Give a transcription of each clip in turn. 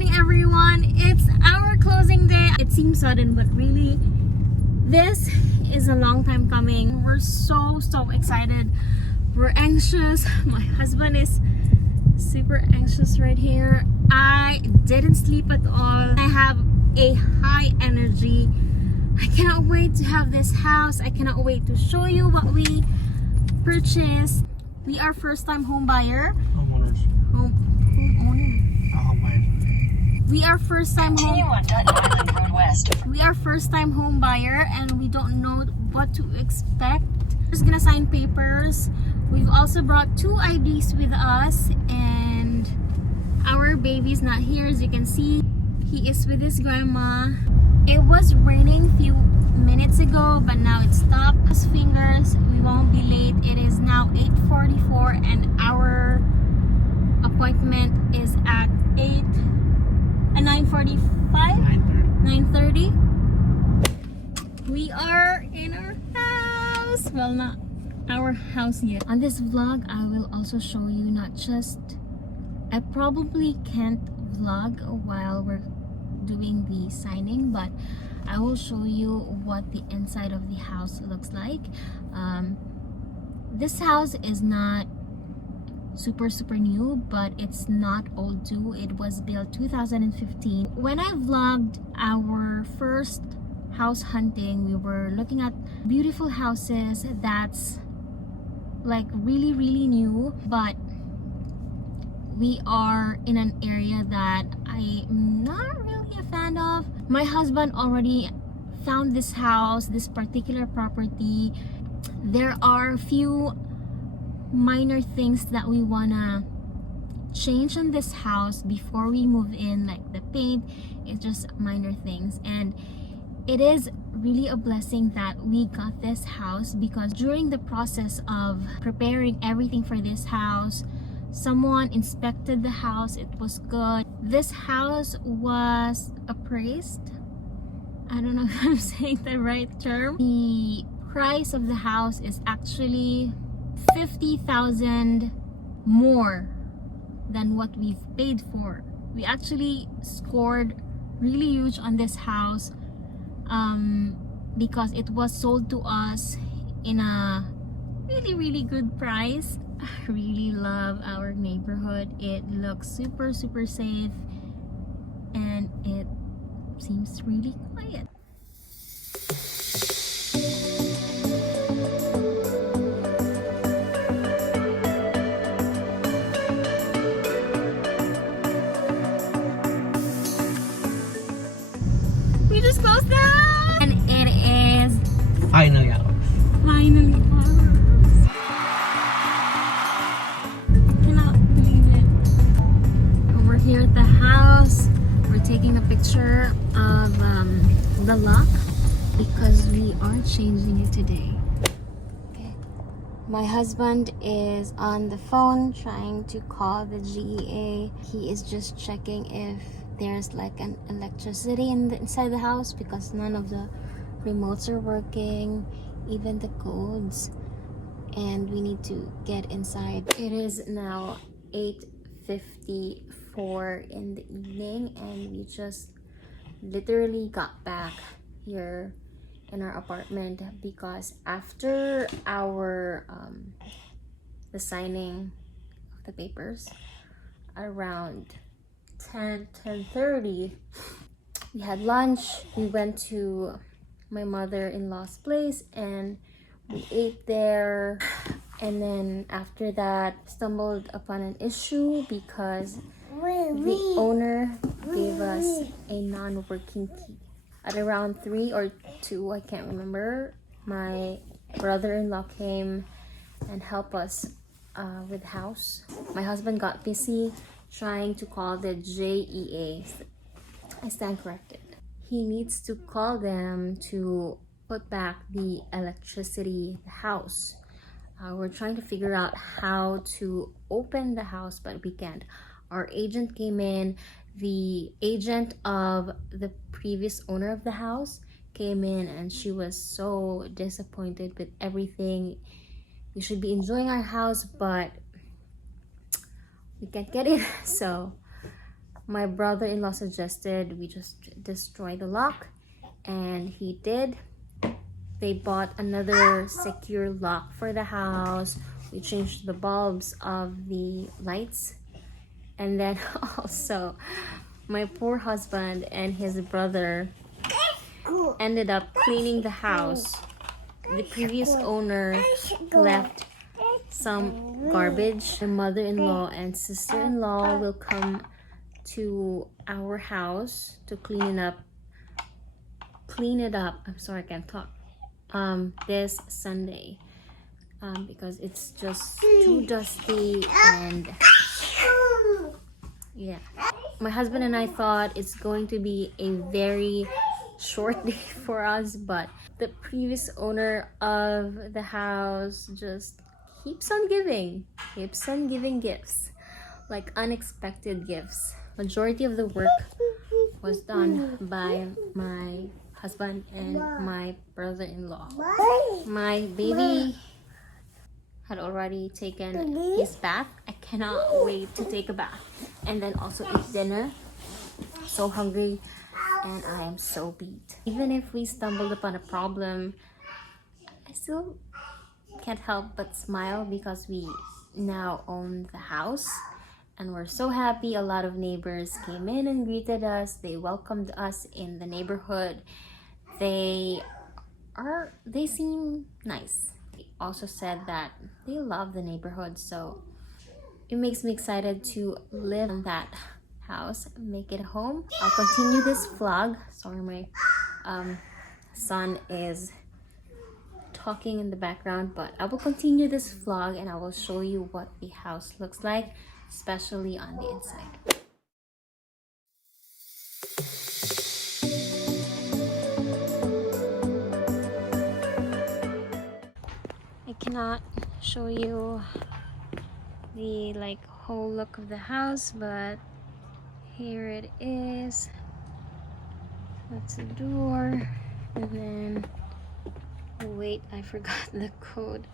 morning, everyone. It's our closing day. It seems sudden, but really, this is a long time coming. We're so excited. We're anxious. My husband is super anxious right here. I didn't sleep at all. I have a high energy. I cannot wait to have this house. I cannot wait to show you what we purchased. We are first-time home buyer. Homeowners. Homeowner. We are first-time Continue home. on Dutton Island Road West. We are first-time home buyer, and we don't know what to expect. We're just gonna sign papers. We've also brought 2 IDs with us, and our baby's not here. As you can see, he is with his grandma. It was raining a few minutes ago, but now it stopped. Cross fingers, we won't be late. It is now 8:44, and our appointment is at 9:45? 9:30. We are in our house. Well, not our house yet. On this vlog, I will also show you not just... I probably can't vlog while we're doing the signing, but I will show you what the inside of the house looks like. This house is not super new, but it's not old too. It was built 2015. When I vlogged our first house hunting, we were looking at beautiful houses that's like really new, but we are in an area that I'm not really a fan of. My husband already found this house, this particular property. There are a few minor things that we wanna change in this house before we move in, like the paint. It's just minor things, and it is really a blessing that we got this house, because during the process of preparing everything for this house, someone inspected the house. It was good. This house was appraised. I don't know if I'm saying the right term. The price of the house is actually 50,000 more than what we've paid for. We actually scored really huge on this house because it was sold to us in a really good price. I really love our neighborhood. It looks super safe, and it seems really quiet. We just closed the house, and it is Finally out. finally ours. Cannot believe it. We're here at the house. We're taking a picture of the lock because we are changing it today. Okay. My husband is on the phone trying to call the GEA. He is just checking if there's like an electricity inside the house, because none of the remotes are working, even the codes, and we need to get inside. It is now 8:54 in the evening, and we just literally got back here in our apartment, because after our the signing of the papers around 10:30, we had lunch. We went to my mother-in-law's place and we ate there, and then after that stumbled upon an issue because the owner gave us a non-working key. At around 3 or 2, I can't remember, my brother-in-law came and helped us with the house. My husband got busy trying to call the JEA. I stand corrected. He needs to call them to put back the electricity in the house. We're trying to figure out how to open the house, but we can't. Our agent came in. The agent of the previous owner of the house came in, and she was so disappointed with everything. We should be enjoying our house, but we can't get it. So My brother-in-law suggested we just destroy the lock, and he did. They bought another secure lock for the house. We changed the bulbs of the lights, and then also my poor husband and his brother ended up cleaning the house. The previous owner left some garbage. My mother-in-law and sister-in-law will come to our house to clean it up. I'm sorry, I can't talk. This Sunday, because it's just too dusty, and yeah, my husband and I thought it's going to be a very short day for us, but the previous owner of the house just keeps on giving gifts, like unexpected gifts. Majority of the work was done by my husband and my brother-in-law. My baby had already taken his bath. I cannot wait to take a bath and then also eat dinner. So hungry, and I am so beat. Even if we stumbled upon a problem, I still can't help but smile because we now own the house, and we're so happy. A lot of neighbors came in and greeted us. They welcomed us in the neighborhood. They seem nice. They also said that they love the neighborhood, so it makes me excited to live in that house, make it home. I'll continue this vlog. Sorry, my son is talking in the background, but I will continue this vlog and I will show you what the house looks like, especially on the inside. I cannot show you the whole look of the house, but here it is. That's the door, and then wait, I forgot the code.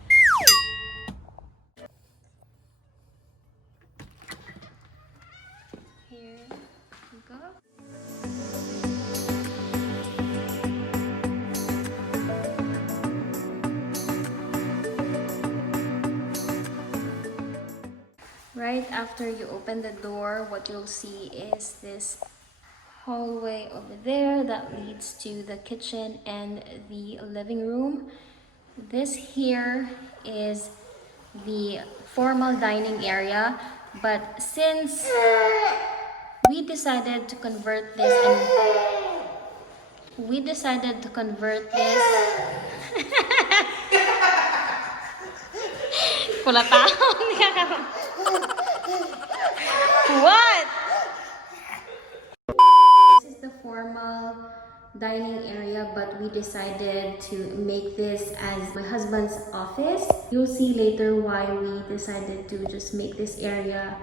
Here we go. Right after you open the door, what you'll see is this hallway over there that leads to the kitchen and the living room. This here is the formal dining area, but since we decided to convert this Pula tao. What? This is the formal dining area, but we decided to make this as my husband's office. You'll see later why we decided to just make this area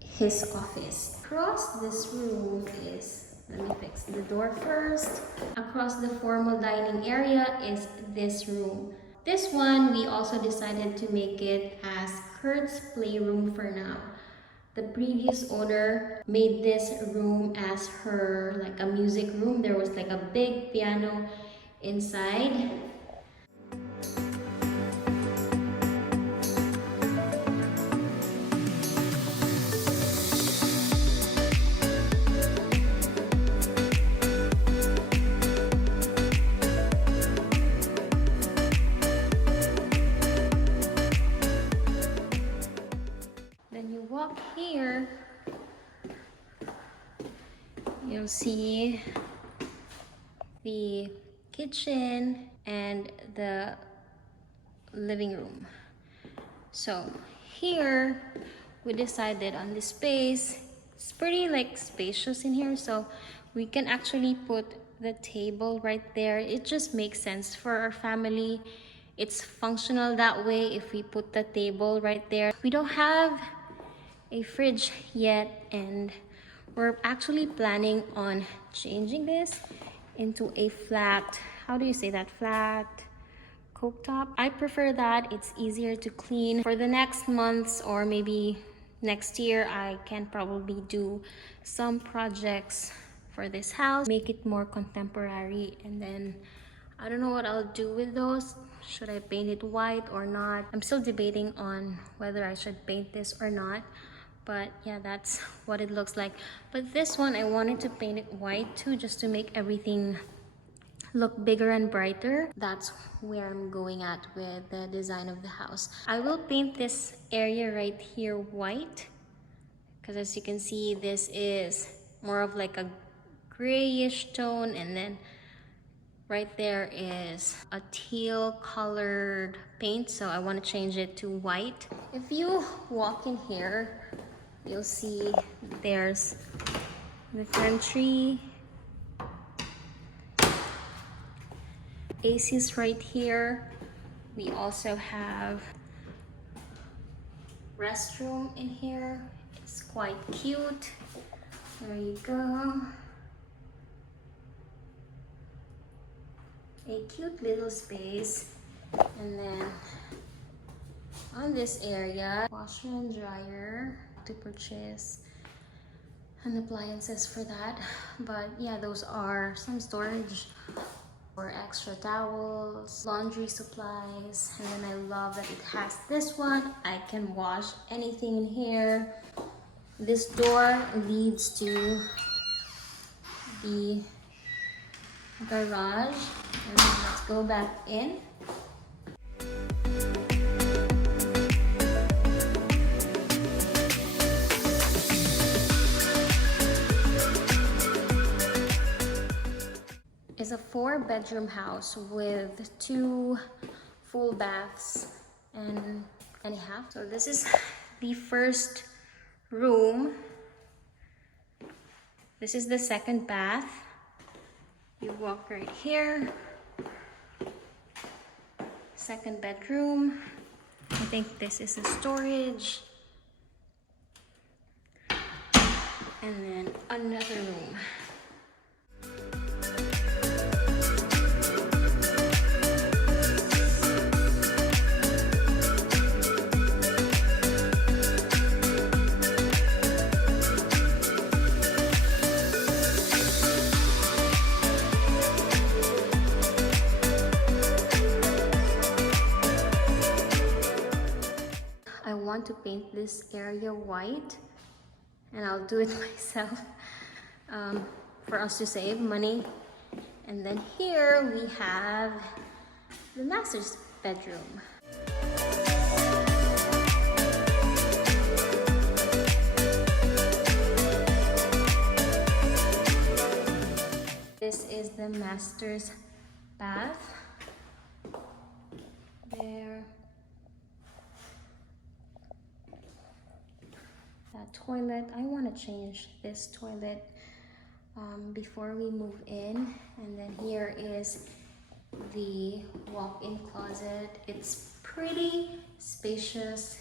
his office. Across this room is, let me fix the door first. Across the formal dining area is this room. This one, we also decided to make it as Kurt's playroom for now. The previous owner made this room as her a music room. There was a big piano inside. Walk here, you'll see the kitchen and the living room. So here we decided on this space. It's pretty spacious in here, so we can actually put the table right there. It just makes sense for our family. It's functional that way if we put the table right there. We don't have a fridge yet, and we're actually planning on changing this into a flat, how do you say that, flat cooktop. I prefer that. It's easier to clean. For the next months or maybe next year I can probably do some projects for this house, make it more contemporary, and then I don't know what I'll do with those. Should I paint it white or not? I'm still debating on whether I should paint this or not, but yeah, that's what it looks like. But this one I wanted to paint it white too, just to make everything look bigger and brighter. That's where I'm going at with the design of the house. I will paint this area right here white, because as you can see, this is more of like a grayish tone, and then right there is a teal colored paint, so I want to change it to white. If you walk in here, you'll see there's the pantry, AC's right here. We also have restroom in here. It's quite cute. There you go. A cute little space. And then on this area, washer and dryer to purchase and appliances for that. But yeah, those are some storage for extra towels, laundry supplies. And then I love that it has this one. I can wash anything in here. This door leads to the garage. And then let's go back in. It's a 4-bedroom house with 2 full baths and a half. So this is the first room. This is the second bath. You walk right here. Second bedroom. I think this is a storage. And then another room. I want to paint this area white, and I'll do it myself for us to save money. And then here we have the master's bedroom. This is the master's bath. There. That toilet, I want to change this toilet before we move in. And then here is the walk-in closet. It's pretty spacious.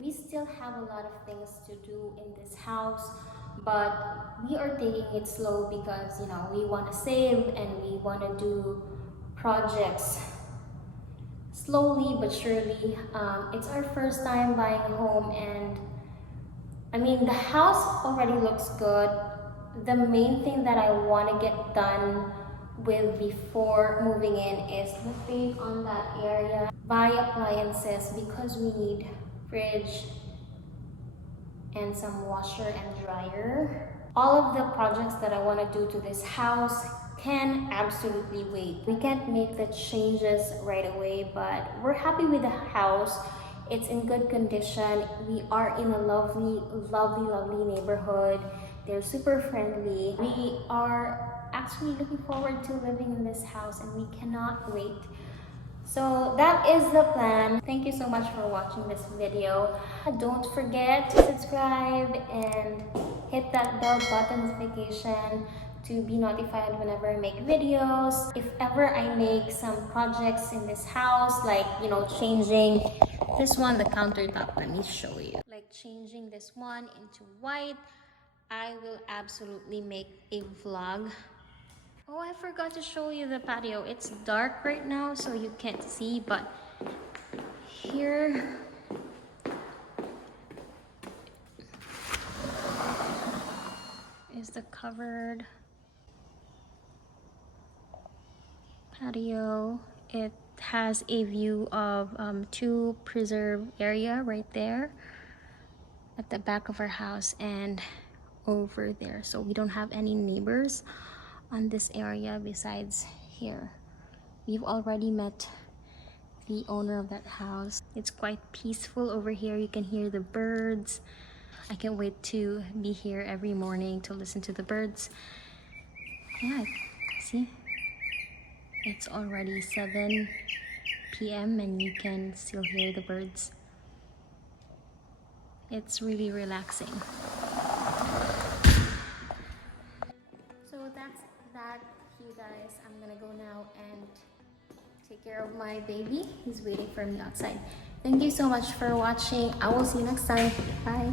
We still have a lot of things to do in this house, but we are taking it slow because, you know, we want to save and we want to do projects slowly but surely. It's our first time buying a home, and I mean, the house already looks good. The main thing that I want to get done with before moving in is the paint on that area. Buy appliances because we need fridge and some washer and dryer. All of the projects that I want to do to this house can absolutely wait. We can't make the changes right away, but we're happy with the house. It's in good condition. We are in a lovely, lovely, lovely neighborhood. They're super friendly. We are actually looking forward to living in this house, and we cannot wait. So that is the plan. Thank you so much for watching this video. Don't forget to subscribe and hit that bell button notification to be notified whenever I make videos. If ever I make some projects in this house, like, you know, changing this one, the countertop, let me show you. Like changing this one into white, I will absolutely make a vlog. Oh, I forgot to show you the patio. It's dark right now, so you can't see, but here is the covered patio. It has a view of two preserve area right there at the back of our house and over there. So we don't have any neighbors on this area besides here. We've already met the owner of that house. It's quite peaceful over here. You can hear the birds. I can't wait to be here every morning to listen to the birds. Yeah, see? It's already 7 p.m. and you can still hear the birds. It's really relaxing. So that's that, you guys. I'm gonna go now and take care of my baby. He's waiting for me outside. Thank you so much for watching. I will see you next time. Bye.